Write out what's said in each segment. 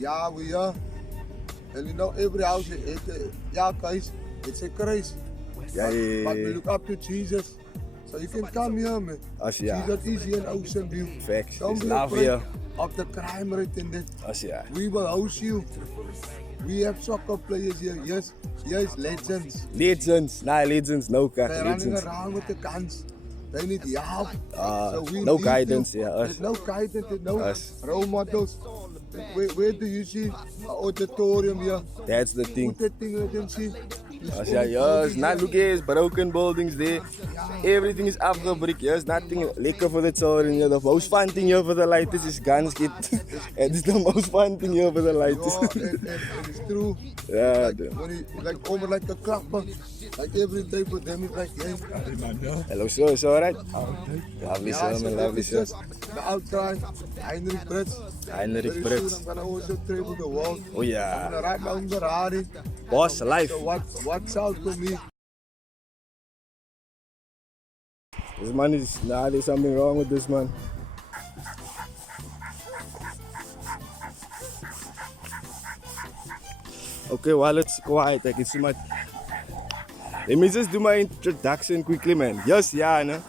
Yeah, we are. And you know, every house, yeah, guys, it's a craze. Yeah, But we look up to Jesus. So you can come here, man. yeah. Jesus is here in Ocean View. Facts. Don't It's be love afraid here. of the crime rate in there. Yeah. We will host you. We have soccer players here. Yes, legends. Legends, no cat. They're running around with the guns. They need help. So we no need guidance, you. yeah. Us. There's no guidance, there's no Us. role models. Where do you see an auditorium here? That's the thing. Put that thing, let them see. Yeah, yes, not look at broken buildings there. Everything is afgebrick. There's nothing lekker for the children here. The most fun thing here for the lighters is guns get. It's the most fun thing here for the lighters. It's true. Yeah. When you like over like a clapper, like every day for them it's like, hey. Hello, sir. It's alright. Lovely, sir, man. Lovely, sir. The outside, Heinrich Brits. Heinrich Brits. I'm gonna also travel the world. Oh yeah. I'm gonna ride my own Ferrari. Boss life. So what's out for me? This man is there's something wrong with this man. Okay, while it's quiet, like it's too much. Let me just do my introduction quickly, man. Yes, yeah, no?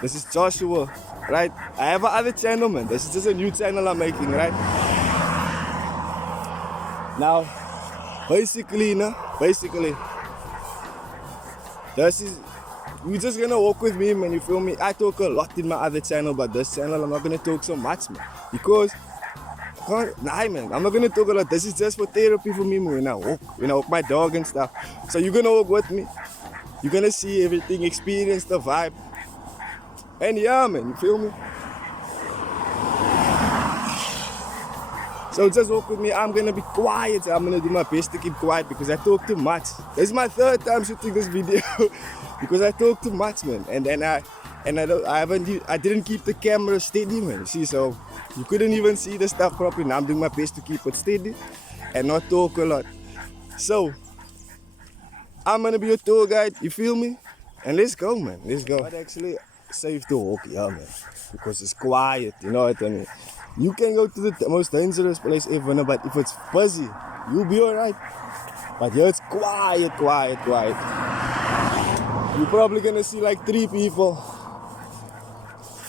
This is Joshua, right? I have another channel, man. This is just a new channel I'm making, right? Now, basically, this is, you're just gonna walk with me, man, you feel me? I talk a lot in my other channel, but this channel I'm not gonna talk so much, man. Because, man, I'm not gonna talk a lot. This is just for therapy for me, man, when I walk my dog and stuff. So you're gonna walk with me. You're gonna see everything, experience the vibe. And yeah, man, you feel me? So just walk with me. I'm gonna be quiet. I'm gonna do my best to keep quiet because I talk too much. This is my third time shooting this video because I talk too much, man. And then I didn't keep the camera steady, man. See, so you couldn't even see the stuff properly. Now I'm doing my best to keep it steady and not talk a lot. So I'm gonna be your tour guide. You feel me? And let's go, man. Let's go. But actually, safe to walk here, man, because it's quiet. You know what I mean? You can go to the most dangerous place ever, but if it's busy, you'll be alright. But here it's quiet. You're probably gonna see like 3 people.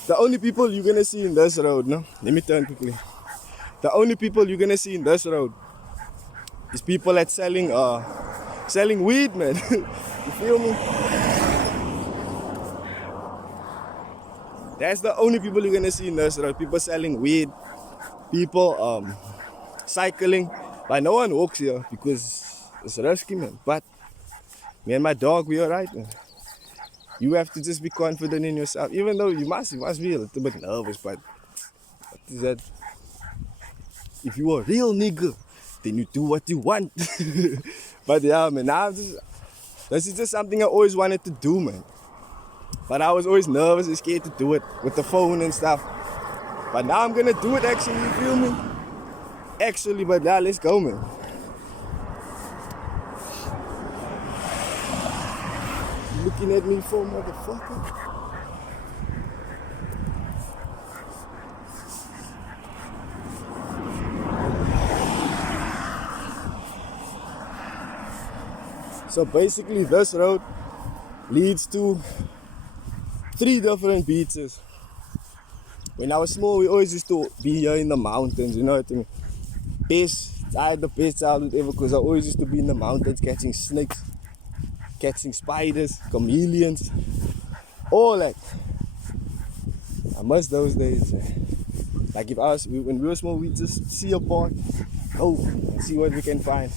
The only people you're gonna see in this road, no? Let me turn quickly. The only people you're gonna see in this road is people that selling weed, man. You feel me? That's the only people you're gonna see in this road. People selling weed, people cycling. But no one walks here because it's risky, man. But me and my dog, we alright, man. You have to just be confident in yourself. Even though you must be a little bit nervous, but what is that? If you are a real nigga, then you do what you want. But yeah, man, this is just something I always wanted to do, man. But I was always nervous and scared to do it with the phone and stuff. But now I'm gonna do it actually, you feel me? Actually, but now let's go, man. You looking at me for, motherfucker? So basically this road leads to 3 different beaches. When I was small, we always used to be here in the mountains, you know what I mean? I had the best childhood ever because I always used to be in the mountains catching snakes, catching spiders, chameleons, all that. I miss those days, man. Like when we were small, we just see a park, go and see what we can find.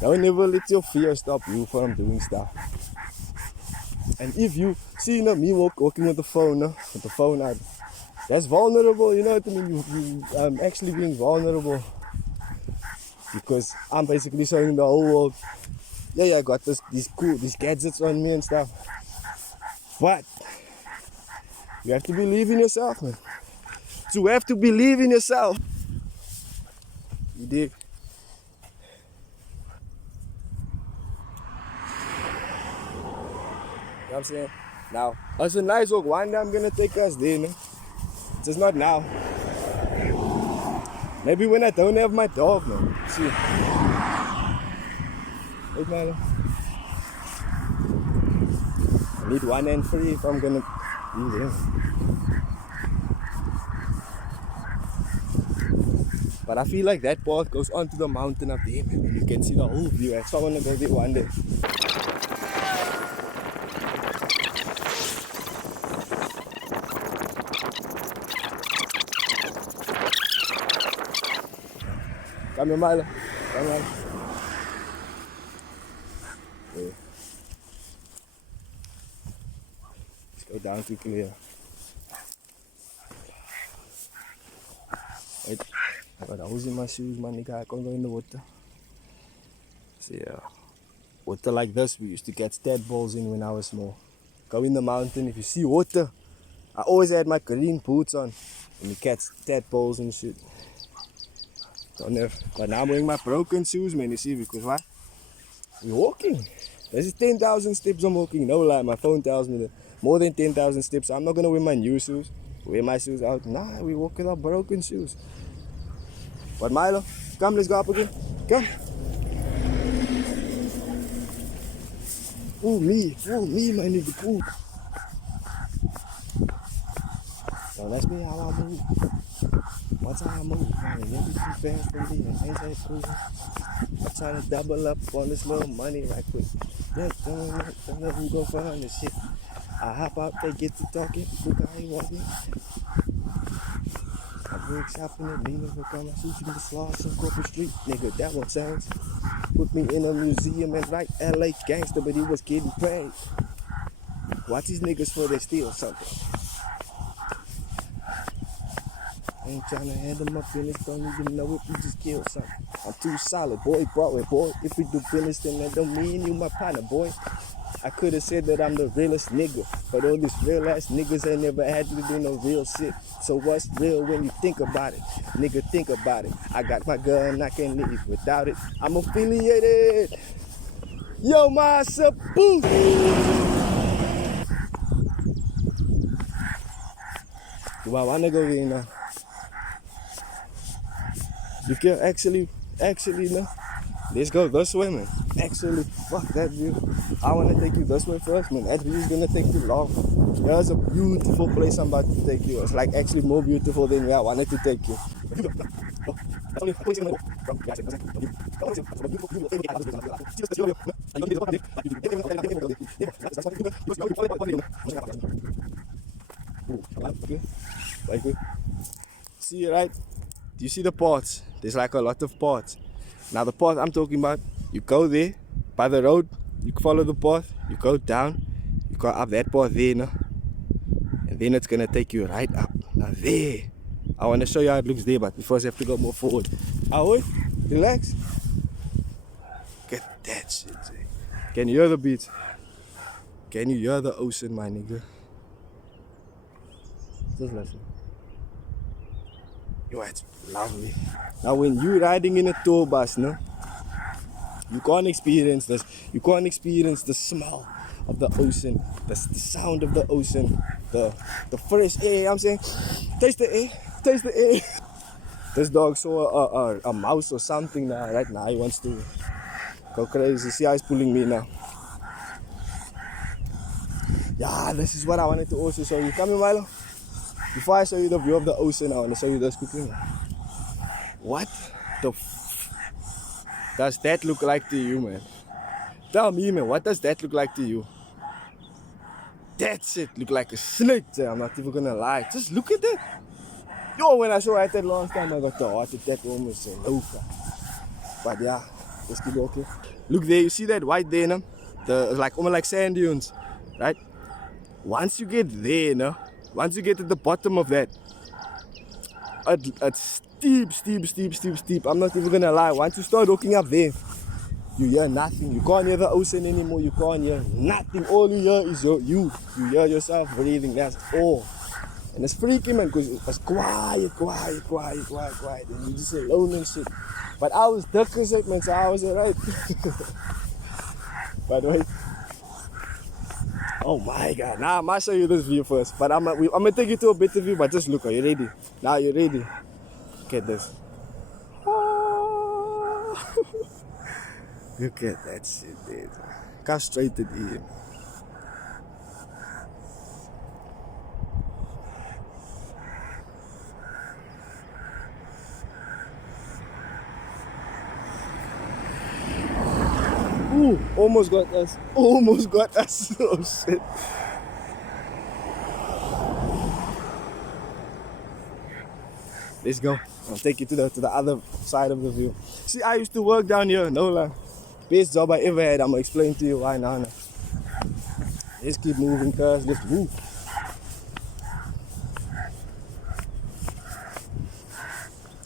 Don't never let your fear stop you from doing stuff. And if you see me walking with the phone out, that's vulnerable, you know what I mean? I'm actually being vulnerable because I'm basically showing the whole world, yeah, I got these gadgets on me and stuff. But You have to believe in yourself, man. You have to believe in yourself. You dig? You know what I'm saying? Now, it's a nice walk. One day I'm gonna take us there, man. Just not now. Maybe when I don't have my dog, man. See. Wait, man. I need 1 and 3 if I'm gonna be there. But I feel like that path goes onto the mountain up there, man. You can see the whole view. So I wanna go there one day. Come here, Milo. Come on. Yeah. Let's go down to clear. Wait, I got holes in my shoes, my nigga. I can't go in the water. So yeah, water like this, we used to catch tadpoles in when I was small. Go in the mountain, if you see water, I always had my green boots on. And you catch tadpoles and shit. Don't know, but now I'm wearing my broken shoes, man, you see, because why? We're walking. This is 10,000 steps I'm walking, no lie. My phone tells me that more than 10,000 steps. I'm not gonna wear my new shoes, wear my shoes out. Nah, we walk with our broken shoes. But Milo, come, let's go up again. Come. Oh me, my nigga, ooh. So that's me how I move. Once I move, man, it never too fast for me. And ain't that cool? I'm trying to double up on this little money right quick. Yeah, don't let me go for this shit. I hop out, they get to talking. Look how he walking. I bring shopping and leaning look on my shoes in the slots on Corporate Street. Nigga, that one sounds. Put me in a museum and write LA gangster, but he was getting paid. Watch these niggas for they steal something. Ain't trying to hand them up in this, don't even know if we just killed something. I'm too solid, boy, Broadway, boy. If we do business, then that don't mean you my partner, boy. I could have said that I'm the realest nigga, but all these real ass niggas ain't never had to do no real shit. So what's real when you think about it? Nigga, think about it. I got my gun, I can't leave without it. I'm affiliated. Yo, my boost. Do I wanna go there now? You can actually, no. Let's go this way, man. Actually, fuck that view. I wanna take you this way first, man. That view's gonna take too long. There's a beautiful place I'm about to take you. It's like actually more beautiful than where I wanted to take you. See, right? Do you see the parts? There's like a lot of parts. Now the path I'm talking about, you go there by the road, you follow the path, you go down, you go up that path there, no? And then it's gonna take you right up. Now there, I wanna show you how it looks there, but first I have to go more forward. Ahoy, relax. Get that shit, Jay. Can you hear the beat? Can you hear the ocean, my nigga? Just listen. Yo, it's lovely. Now when you're riding in a tour bus, no, you can't experience this. You can't experience the smell of the ocean, the sound of the ocean, the fresh air. I'm saying, taste the air, taste the air. This dog saw a mouse or something now. Right now he wants to go crazy. See how he's pulling me now. Yeah, this is what I wanted to also show you. Come here, Milo. Before I show you the view of the ocean, I want to show you this quickly. What the does that look like to you, man? Tell me, man, what does that look like to you? That shit look like a snake, I'm not even gonna lie. Just look at that. Yo, when I saw it that last time, I got the heart attack almost. But yeah, let's keep walking. Look there, you see that white there, no? It's like almost like sand dunes, right? Once you get there, no? Once you get to the bottom of that, it's steep. I'm not even gonna lie. Once you start looking up there, you hear nothing. You can't hear the ocean anymore. You can't hear nothing. All you hear is you. You hear yourself breathing. That's all. And it's freaky, man, because it was quiet. And you just alone and shit. But I was duck as it, man, so I was alright. By the way. Oh my God. Now, I might show you this view first. But I'm gonna take you to a better view, but just look. Are you ready? Now, you're ready. Look at this. Look at that shit, dude. Castrated in. Ooh, almost got us. Almost got us. Oh shit. Let's go. I'll take you to the other side of the view. See, I used to work down here, no lie. Best job I ever had. I'm gonna explain to you why now. Let's keep moving, cuz. Let's move.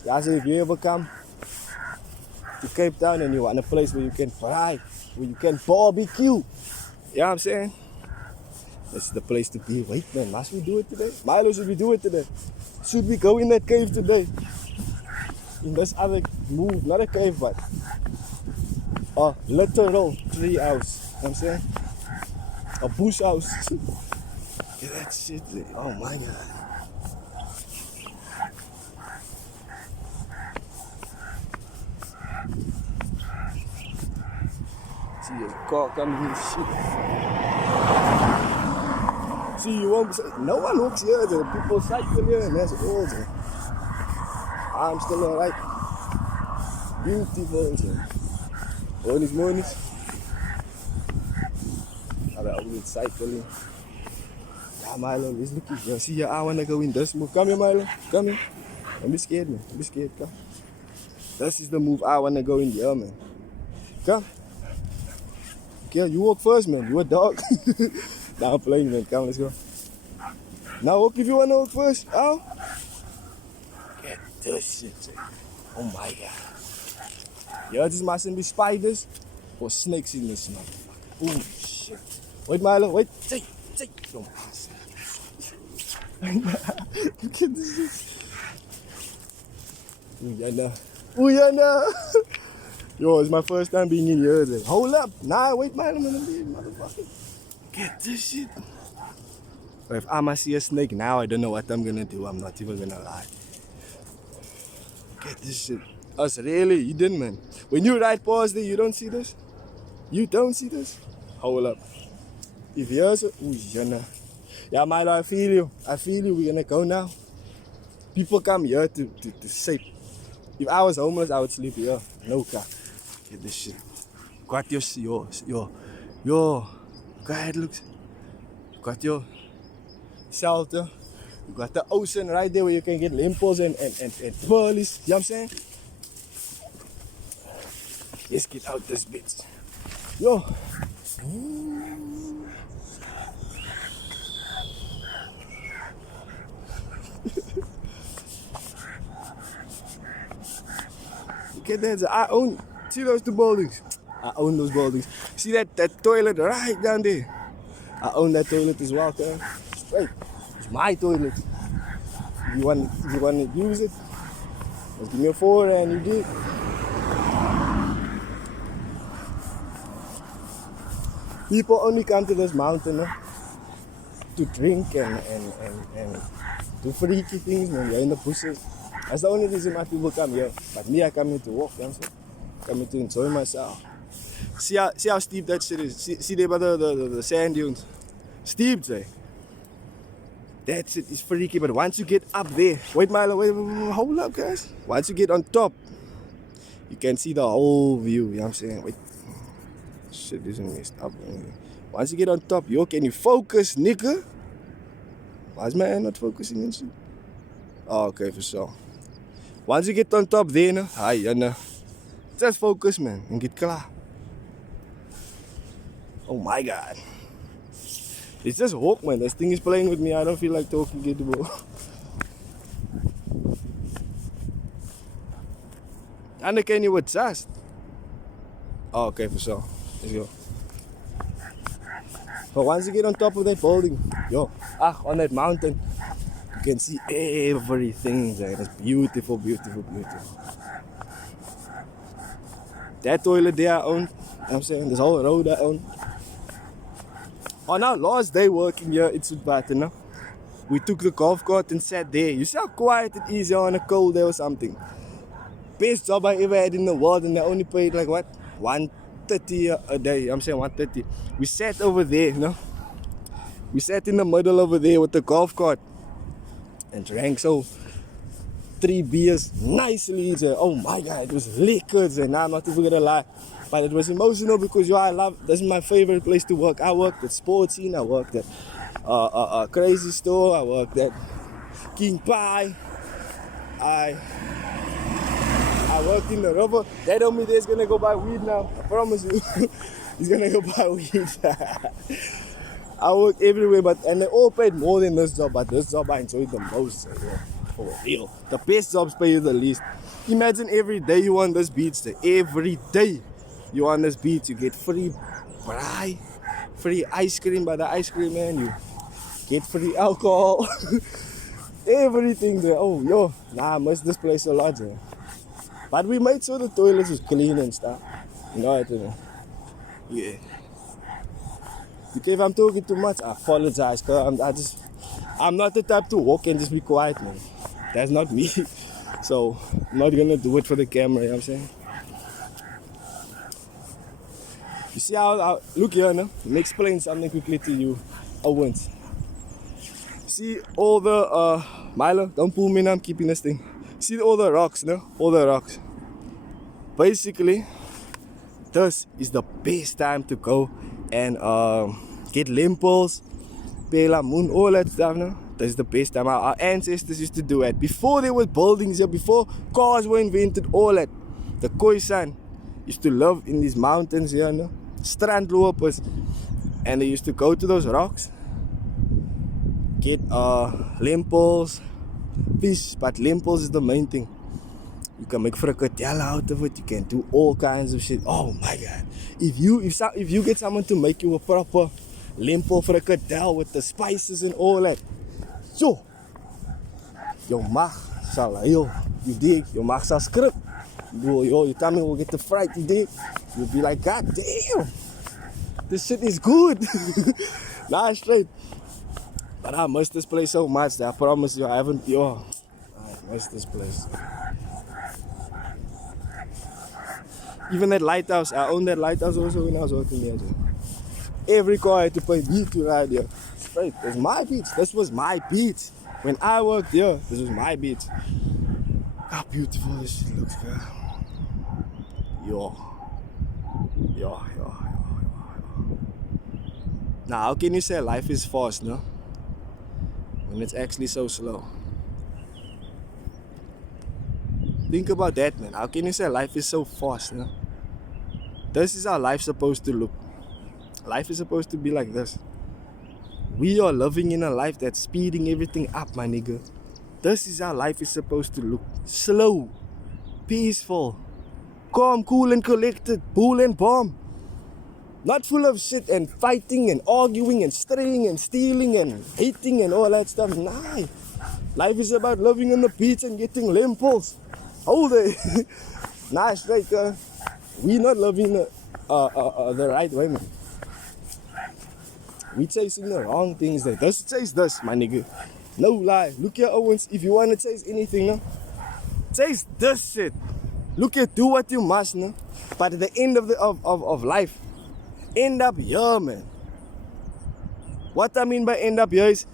Yeah, so if you ever come to Cape Town and you want a place where you can fry, where you can barbecue, you know what I'm saying? This is the place to be. Wait, man, must we do it today? Milo, should we do it today? Should we go in that cave today? In this other move, not a cave, but a literal tree house. You know what I'm saying? A bush house. Yeah, that shit. Oh my God. See a car coming in, shit. See, you won't say, no one walks here, the people cycle here, and that's all. I'm still alright. Beautiful. Morning. I'm always cycling. Yeah, Milo, let's look here. See, I want to go in this move. Come here, Milo. Come here. Don't be scared, man. Don't be scared. Come. This is the move I want to go in here, man. Come. Okay, you walk first, man. You a dog. Now I'm playing, man. Come, let's go. Now walk if you want to walk first. Oh. Get this shit. Oh my God. Yeah, this mustn't be spiders or snakes in this motherfucker. Oh shit. Wait, Milo. Wait. Take. Don't pass. Look at this shit. Ooh, yeah, nah. Yo, it's my first time being in here. Like, hold up. Nah, wait, Milo. I'm gonna be motherfucker. Get this shit. But if I must see a snake now, I don't know what I'm gonna do. I'm not even gonna lie. Get this shit. Us, really? You didn't, man. When you ride past there, you don't see this? You don't see this? Hold up. If yours, ooh, yeah, Milo, I feel you. We're gonna go now. People come here to sleep. If I was homeless, I would sleep here. No car. Get this shit. Got your. Look how it looks. You got your shelter. You got the ocean right there where you can get limpos and pearlies. You know what I'm saying? Let's get out this bitch. Yo. Look at that. I own. See those two buildings? I own those buildings. See that toilet right down there? I own that toilet as well, okay? Straight. It's my toilet. If you want to use it, just give me a $4 and you get. People only come to this mountain to drink and do freaky things when you're in the bushes. That's the only reason why people come here. But me, I come here to walk, you know what I'm saying? Come here to enjoy myself. See how steep that shit is. See there by the sand dunes. Steep, say. That shit is freaky, but once you get up there, wait, Milo, wait, hold up, guys. Once you get on top, you can see the whole view, you know what I'm saying? Wait, shit isn't messed up. Once you get on top, yo, can you focus, nigga? Why is my hand not focusing and shit? Oh, okay, for sure. Once you get on top there, just focus, man, and get clear. Oh my God. It's just walk, man. This thing is playing with me. I don't feel like talking anymore. And can you adjust? Oh, okay, for sure. Let's go. But once you get on top of that building, on that mountain, You can see everything there. It's beautiful, beautiful, beautiful. That toilet there I own. You know what I'm saying? This whole road I own. On our last day working here in Soetpaten, we took the golf cart and sat there. You see how quiet it is here on a cold day or something. Best job I ever had in the world, and I only paid like what? 130 a day. I'm saying 130. We sat over there, We sat in the middle over there with the golf cart and drank 3 beers nicely. Oh my god, it was liquors, and I'm not even gonna lie. But it was emotional because this is my favorite place to work. I worked at Sports Scene, I worked at Crazy Store, I worked at King Pie. I worked in the river. They told me they's gonna go buy weed now. I promise you. He's gonna go buy weed. I worked everywhere, and they all paid more than this job, but this job I enjoyed the most. For real. The best jobs pay you the least. Imagine every day you on this beach. Every day you on this beach, you get free braai, free ice cream by the ice cream man. You get free alcohol. Everything there. Oh, yo. Nah, I miss this place a lot. But we made sure the toilets was clean and stuff. You know what I mean? Yeah. Okay, if I'm talking too much, I apologize. Cause I'm not the type to walk and just be quiet, man. That's not me. So, I'm not gonna do it for the camera, you know what I'm saying? You see how look here, no? Let me explain something quickly to you, Owens. See all the, Milo, don't pull me now, I'm keeping this thing. See all the rocks, no? All the rocks. Basically, this is the best time to go and get limples, pela moon, all that stuff, no? This is the best time. Our ancestors used to do it. Before there was buildings here, before cars were invented, all that. The Khoisan used to live in these mountains here, no? Strandlopers. And they used to go to those rocks, get limples, fish, but limples is the main thing. You can make frikadelle out of it. You can do all kinds of shit. Oh my god! If you get someone to make you a proper limpo frikadelle with the spices and all that, so your mag sal heel. You dig? Your mag sal script. Your tummy will get the fright. You dig? You'll be like, God damn, this shit is good. Nah, straight. But I miss this place so much that I promise you, I miss this place. Even that lighthouse, I owned that lighthouse also when I was working there. Every car I had to pay me to ride there. Straight, it's my beach. This was my beach. When I worked there, this was my beach. How beautiful this shit looks, girl. Yo. Now, how can you say life is fast, no? When it's actually so slow. Think about that, man. How can you say life is so fast, no? This is how life's supposed to look. Life is supposed to be like this. We are living in a life that's speeding everything up, my nigga. This is how life is supposed to look. Slow, peaceful, calm, cool and collected, bull and bomb. Not full of shit and fighting and arguing and straying and stealing and hating and all that stuff. Nah. Life is about living on the beach and getting limples. Hold it. Nah, straight. We not living the right way, man. We chasing the wrong things there. Just chase this, my nigga. No lie. Look here, Owens. If you want to chase anything, no? Chase this shit. Look here, do what you must, no? But at the end of life, end up here, man. What I mean by end up here is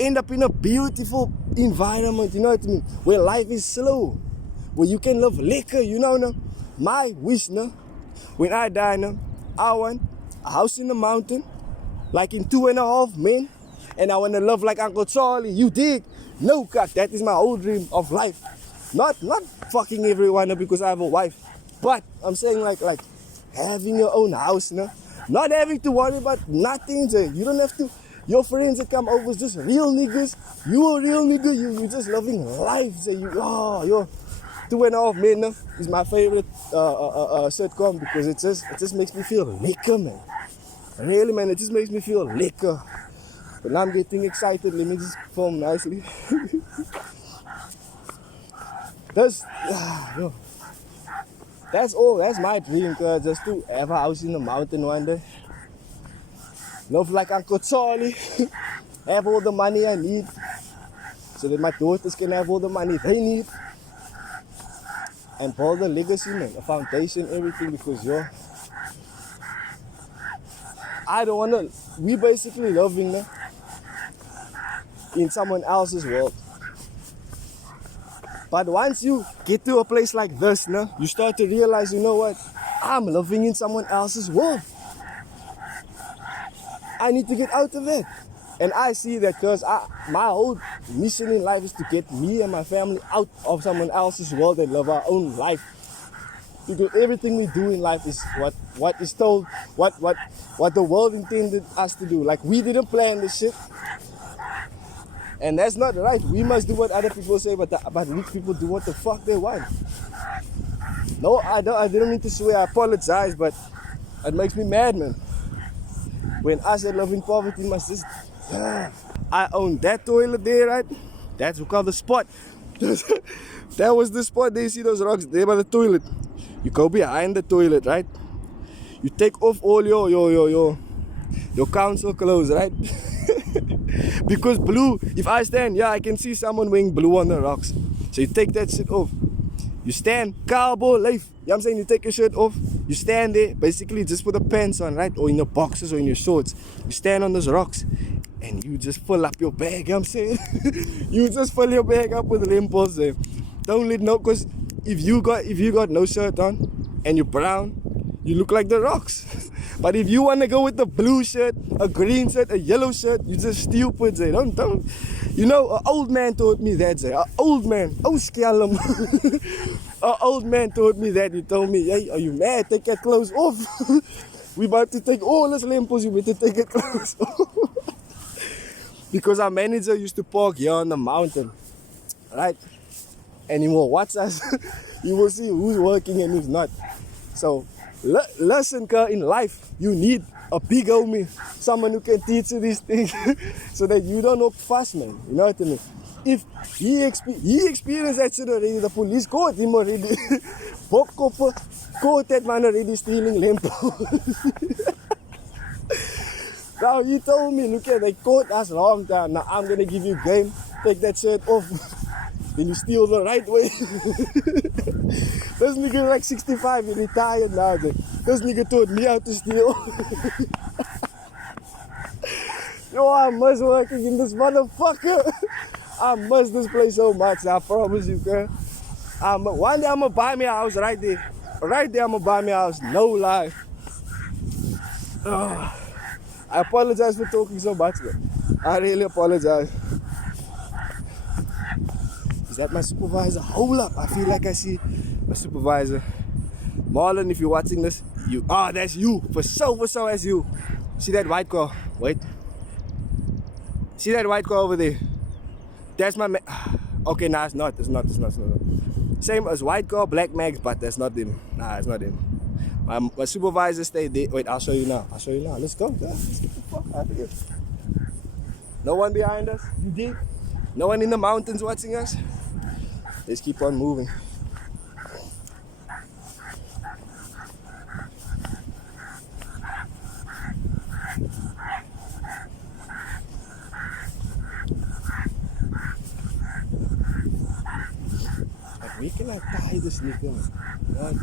end up in a beautiful environment, you know what I mean? Where life is slow. Where you can live liquor, you know, no? My wish, no? When I die, no? I want a house in the mountain, like in 2.5 men, and I want to love like Uncle Charlie, you dig? No, God, that is my whole dream of life. Not fucking everyone because I have a wife, but I'm saying like having your own house, no? Not having to worry about nothing. You don't have to. Your friends that come over is just real niggas. You a real nigga. You just loving life. Yo, 2.5 Men no, is my favorite sitcom because it just makes me feel liquor, man. Really, man, it just makes me feel liquor. But now I'm getting excited. Let me just film nicely. That's, yo, that's all. That's my dream, cuz, just to have a house in the mountain one day. Love like Uncle Charlie. Have all the money I need. So that my daughters can have all the money they need. And build a legacy, man. A foundation, everything. Because, yo, I don't want to. We basically living, man, in someone else's world. But once you get to a place like this, no, you start to realize, you know what? I'm living in someone else's world. I need to get out of it. And I see that because my whole mission in life is to get me and my family out of someone else's world and live our own life. Because everything we do in life is what is told, what the world intended us to do. Like, we didn't plan this shit. And that's not right. We must do what other people say, but rich people do what the fuck they want. No, I didn't mean to swear. I apologize, but it makes me mad, man. When us that live in poverty must just... I own that toilet there, right? That's called the spot. That was the spot. There, you see those rocks there by the toilet. You go behind the toilet, right? You take off all your council clothes, right? Because blue, if I stand, yeah, I can see someone wearing blue on the rocks. So you take that shit off. You stand, cowboy life. You know what I'm saying? You take your shirt off. You stand there, basically just put the pants on, right? Or in your boxers or in your shorts. You stand on those rocks and you just fill up your bag, you know what I'm saying? You just fill your bag up with limples there. Don't let no, because if you got no shirt on and you're brown, you look like the rocks. But if you want to go with the blue shirt, a green shirt, a yellow shirt, you just stupid, say. Don't. You know, an old man taught me that, say. An old man. Oh, scallum. An old man taught me that. He told me, hey, are you mad? Take that clothes off. We about to take all those limples. You better take it clothes off. Because our manager used to park here on the mountain, right? And he will watch us. You will see who's working and who's not. So, listen, in life, you need a big homie, someone who can teach you these things so that you don't look fast, man. You know what I mean? If he experienced that shit already, the police caught him already. Bokkopper caught that man already stealing limpo. Now he told me, look at, they caught us wrong time. Now I'm gonna give you game. Take that shirt off. Then you steal the right way. This nigga like 65, he retired now. This nigga taught me how to steal. Yo, I miss working in this motherfucker. I miss this place so much, I promise you, girl. One day I'm gonna buy me a house right there. Right there I'm gonna buy me a house, no lie. I apologize for talking so much, man. I really apologize. Is that my supervisor? Hold up, I feel like I see my supervisor. Marlon, if you're watching this, that's you. For sure, that's you. See that white car? Wait. See that white car over there? That's my man. Okay, nah, it's not. Same as white car, black mags, but that's not them. Nah, it's not them. My supervisor stayed there. Wait, I'll show you now. Let's go. Let's get the fuck out of here. No one behind us? You did? No one in the mountains watching us? Let's keep on moving. Like, where can I tie this nigga, man?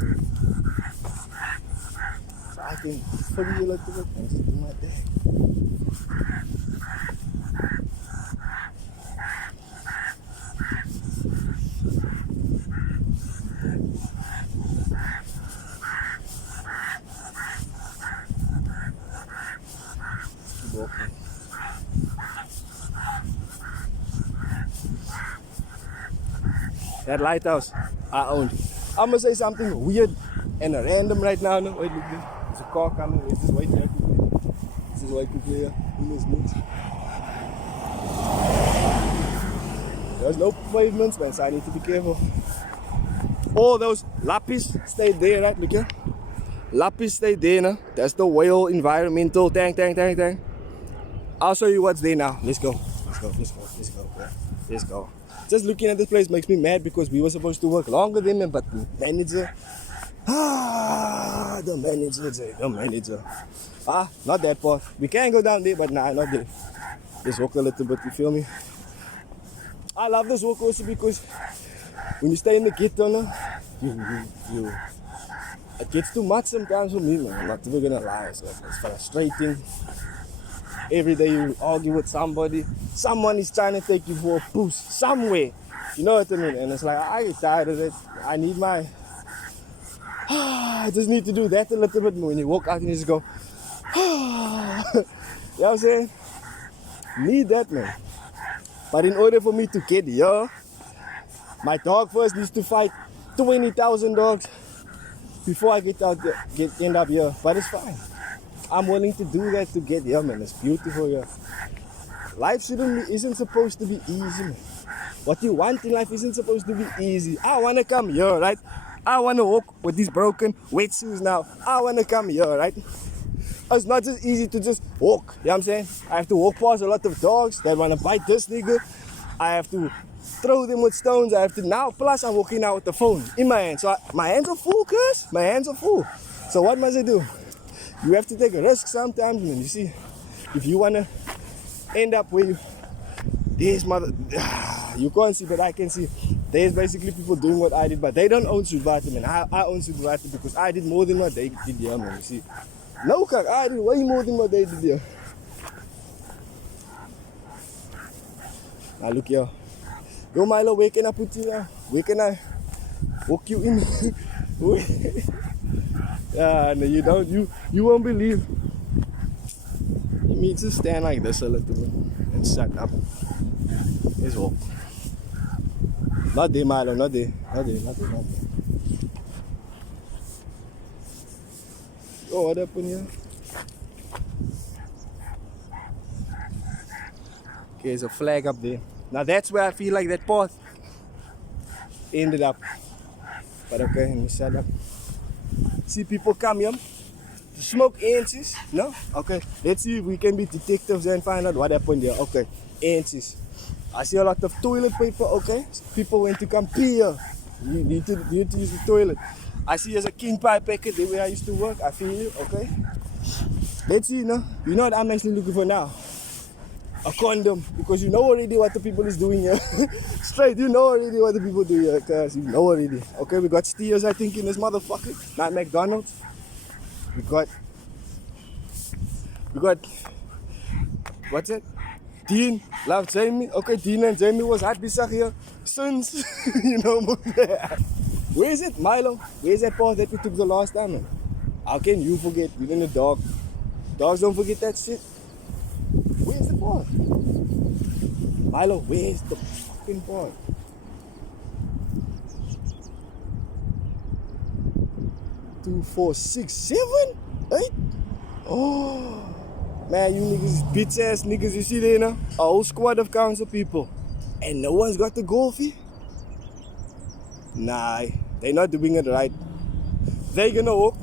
So I can fully look at it and just do my thing. That lighthouse I owned. I'm gonna say something weird and random right now. No, wait, look, there's a car coming. Let's just wait here quickly. This is wait quickly here. Who knows moves? There's no pavements, man, so I need to be careful. All those lapis stayed there, right? Look here. Lapis stayed there, no? That's the whale environmental tank. I'll show you what's there now. Let's go. Let's go. Let's go. Let's go. Bro. Let's go. Just looking at this place makes me mad because we were supposed to work longer than him, but the manager. The manager. Not that part. We can go down there, but nah, not there. Just walk a little bit, you feel me? I love this walk also because when you stay in the ghetto, no, it gets too much sometimes for me, man. I'm not even gonna lie. So it's frustrating. Every day you argue with somebody. Someone is trying to take you for a boost somewhere. You know what I mean? And it's like, I get tired of it. I need my... I just need to do that a little bit more. When you walk out and you just go... You know what I'm saying? Need that, man. But in order for me to get here, my dog first needs to fight 20,000 dogs before I get out there, end up here. But it's fine. I'm willing to do that to get here, man. It's beautiful here. Life isn't supposed to be easy, man. What you want in life isn't supposed to be easy. I want to come here, right? I want to walk with these broken wet shoes now. I want to come here, right? It's not just easy to just walk, you know what I'm saying? I have to walk past a lot of dogs that want to bite this nigga. I have to throw them with stones. I have to now, plus I'm walking out with the phone in my hand. So my hands are full, cuz. My hands are full. So what must I do? You have to take a risk sometimes, man. You see, if you want to end up where you... You can't see, but I can see. There's basically people doing what I did, but they don't own Sudwater, man. I own Sudwater because I did more than what they did here, man. You see. No, kak, I did way more than what they did here. Now look here. Yo, Milo, where can I put you now? Where can I walk you in? No, you don't. You won't believe. You need to stand like this a little bit and shut up. Let's walk. Not there, Milo, not there. Not there. Oh, what happened here? Okay, there's a flag up there. Now that's where I feel like that path ended up. But okay, let me shut up. See people come here, smoke inches. No? Okay, let's see if we can be detectives and find out what happened there. Okay, inches. I see a lot of toilet paper, okay? People went to come pee here. You need to use the toilet. I see there's a king pie packet there where I used to work. I feel you, okay? Let's see, no? You know what I'm actually looking for now? A condom, because you know already what the people is doing here. Straight, you know already what the people do here, cause you know already. Okay, we got steers, I think, in this motherfucker. Not McDonald's. We got, what's it? Dean, love Jamie. Okay, Dean and Jamie was hard besig here since, you know. Where is it, Milo? Where is that path that we took the last time, man? How can you forget? You're in a dog. Dogs don't forget that shit. Where's the path? Milo, where's the fucking path? Two, 4, 6, 7, 8. Oh. Man, you niggas, bitch ass niggas, you see there now? A whole squad of council people. And no one's got the goal fee? Nah, they're not doing it right. They're gonna walk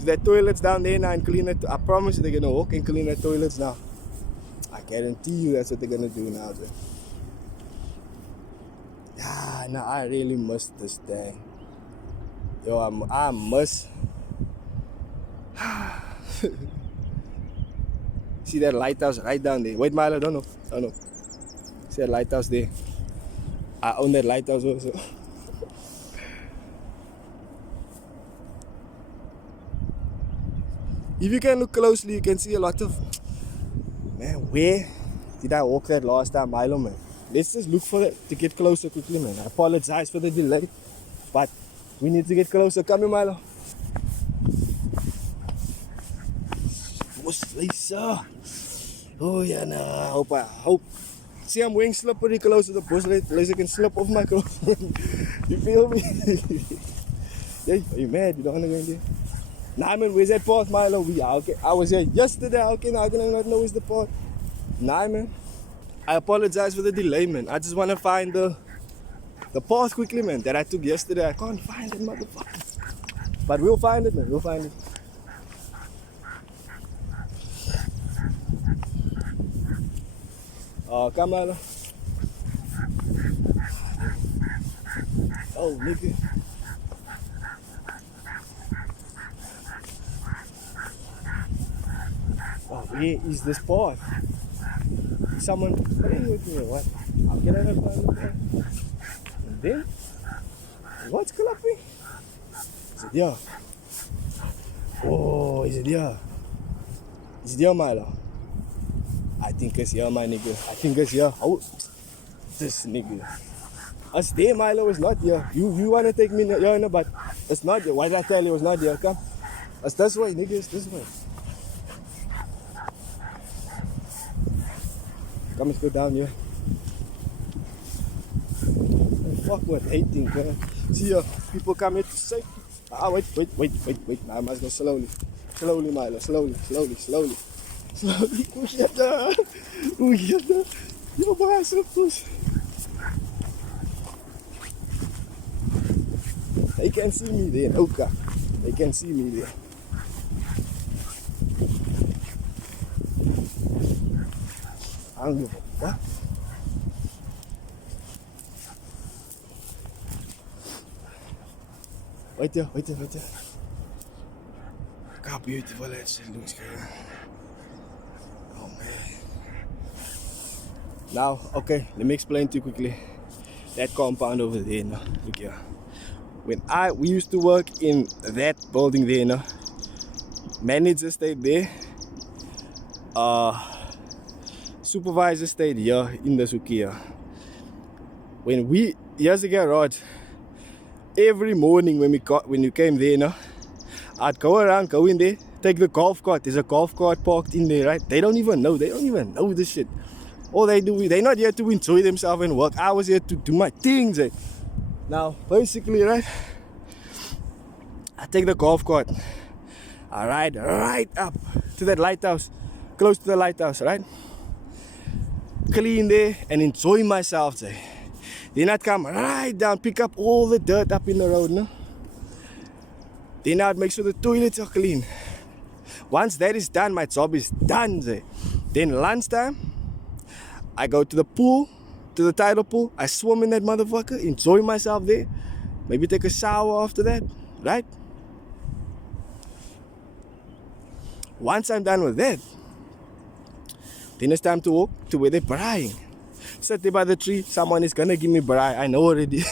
to their toilets down there now and clean it. I promise you they're gonna walk and clean their toilets now. I guarantee you that's what they're gonna do now, man. Nah, I really miss this thing. Yo, I miss. See that lighthouse right down there. Wait, Milo, don't know. See that lighthouse there. I own that lighthouse also. If you can look closely, you can see a lot of... Man, where did I walk that last time, Milo, man? Let's just look for it to get closer quickly, man. I apologize for the delay, but we need to get closer. Come here, Milo. What's Lisa? Oh yeah, nah. I hope. See, I'm wearing slippery clothes to the bush. Lisa can slip off my clothes. You feel me? Hey, are you mad? You don't want to go in there? Nah, man, where's that path, Milo? I was here yesterday. How can I not know where's the path? Nah, man. I apologize for the delay, man. I just want to find the path quickly, man, that I took yesterday. I can't find it, motherfucker. But we'll find it, man. We'll find it. Come on. Oh, nigga. Oh, where is this path? Someone playing with me or what? How can I not find it there? And then, what's clapping? Is it here? Oh, is it here? Is it here, Milo? I think it's here, my nigga. I think it's here. Oh, this nigga. Us there, Milo, is not here. You wanna take me here, no, but it's not here. Why did I tell you it's not here? Come. It's this way, nigga. It's this way. Come, let's go down here. Fuck what hating, man. See here, people come here to say. Wait. I must go slowly. Slowly, Milo. Slowly. Slowly. Oejada. Yo, boy, so push. They can see me there. Okay. They can see me there. I don't give a fuck. Wait there. Look how beautiful that shit looks, girl. Oh man. Now, okay, let me explain to you quickly. That compound over there, no? Look here. When we used to work in that building there, no? Manager stayed there. Supervisor stayed here in the Sukia. Years ago, Rod, every morning when you came there, no, I'd go in there, take the golf cart. There's a golf cart parked in there, right? They don't even know this shit. All they do, they're not here to enjoy themselves and work. I was here to do my things. Eh? Now, basically, right, I take the golf cart. I ride right up to that lighthouse, close to the lighthouse, right? Clean there and enjoy myself. Eh? Then I'd come right down, pick up all the dirt up in the road, no? Then I'd make sure the toilets are clean. Once that is done, my job is done. Eh? Then lunchtime, I go to the pool, to the tidal pool. I swim in that motherfucker, enjoy myself there. Maybe take a shower after that, right? Once I'm done with that, then it's time to walk to where they're braaiing. Sit there by the tree, someone is gonna give me braai, I know already.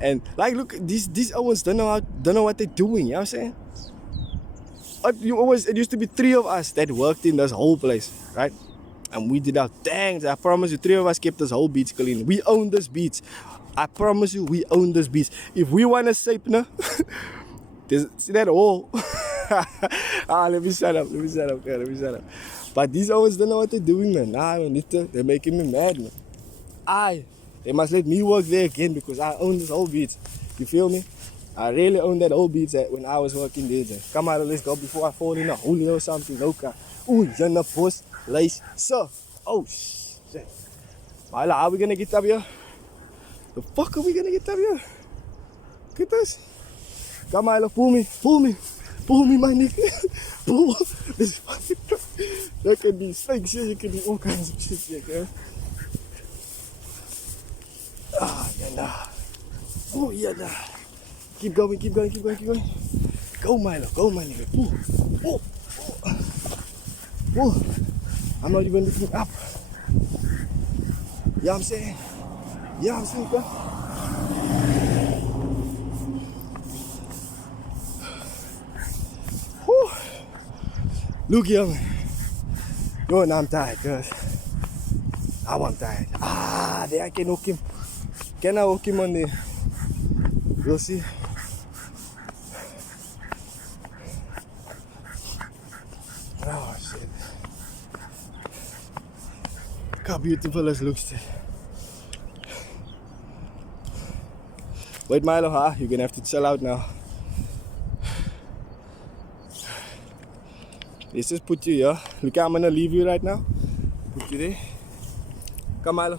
And like, look, these owens don't know what they're doing, you know what I'm saying? It used to be 3 of us that worked in this whole place, right? And we did our things. I promise you, 3 of us kept this whole beach clean. We own this beach. I promise you, we own this beach. If we want to save, no, see that hole? Let me shut up. But these owens don't know what they're doing, man. They're making me mad, man. They must let me work there again because I own this whole beach. You feel me? I really own that whole beach when I was working there. Come on, let's go before I fall in a hole or something. Okay. Ooh, you're in the post. Lace, sir. Oh, shit. Mila, how are we gonna get up here? The fuck are we gonna get up here? Look at this. Come, Mila, pull me, my nigga. Pull this fucking truck. There can be snakes here, you can be all kinds of shit here, girl. Yeah. Oh, yeah, nah. Keep going. Go, Milo, my nigga. Pull. I'm not even looking up. You know what I'm saying? Bro. Whew. Look here, man. Yo, now I'm tired, cuz. Now I'm tired. There I can hook him. Can I hook him on there? We'll see. Oh, shit. Look how beautiful this looks. Wait, Milo, you're gonna have to chill out now. Let's just put you here. Look, I'm gonna leave you right now. Put you there. Come, Milo.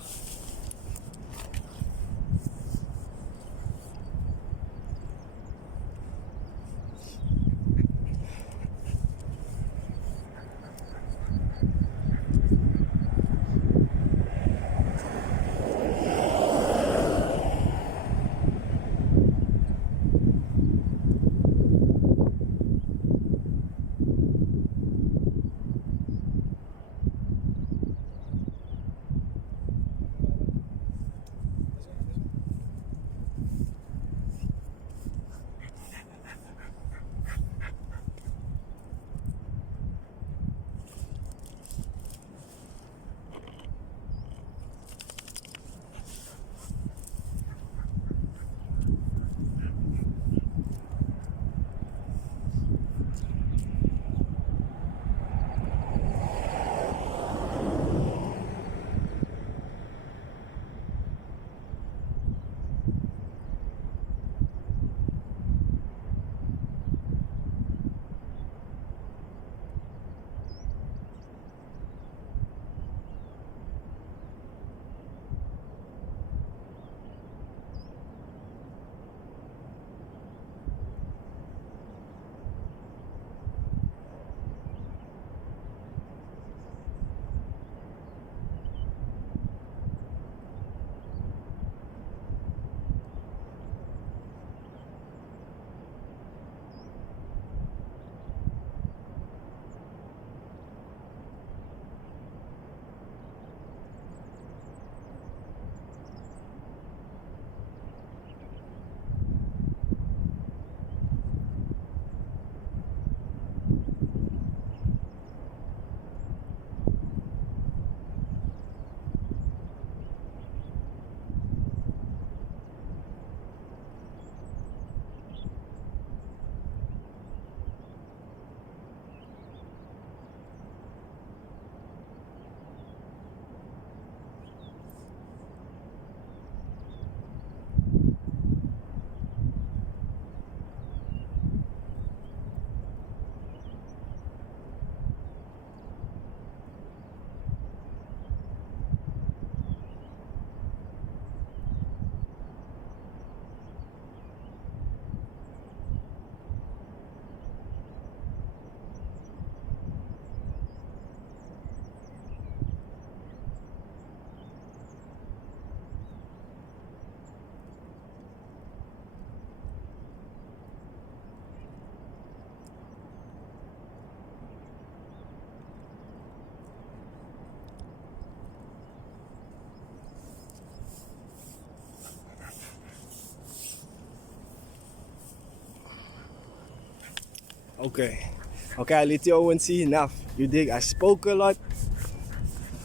Okay. Okay, I let you all see enough. You dig? I spoke a lot.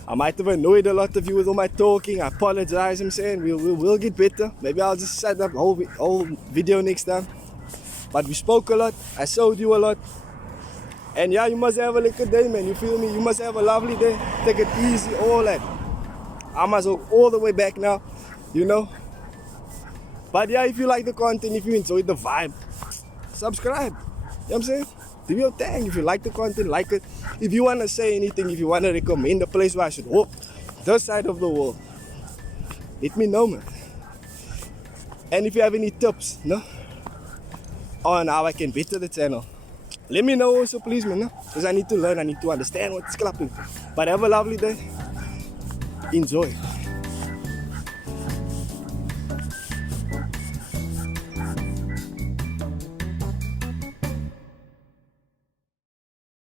I might have annoyed a lot of you with all my talking. I apologize, I'm saying. We'll get better. Maybe I'll just set up whole video next time. But we spoke a lot. I showed you a lot. And yeah, you must have a good day, man. You feel me? You must have a lovely day. Take it easy, all that. I must go all the way back now, you know. But yeah, if you like the content, if you enjoy the vibe, subscribe. You know what I'm saying? Do your thing. If you like the content, like it. If you want to say anything, if you want to recommend a place where I should walk this side of the world, let me know, man. And if you have any tips, no, on how I can better the channel, let me know also, please, man. Because I need to learn, I need to understand what's clapping. But have a lovely day. Enjoy.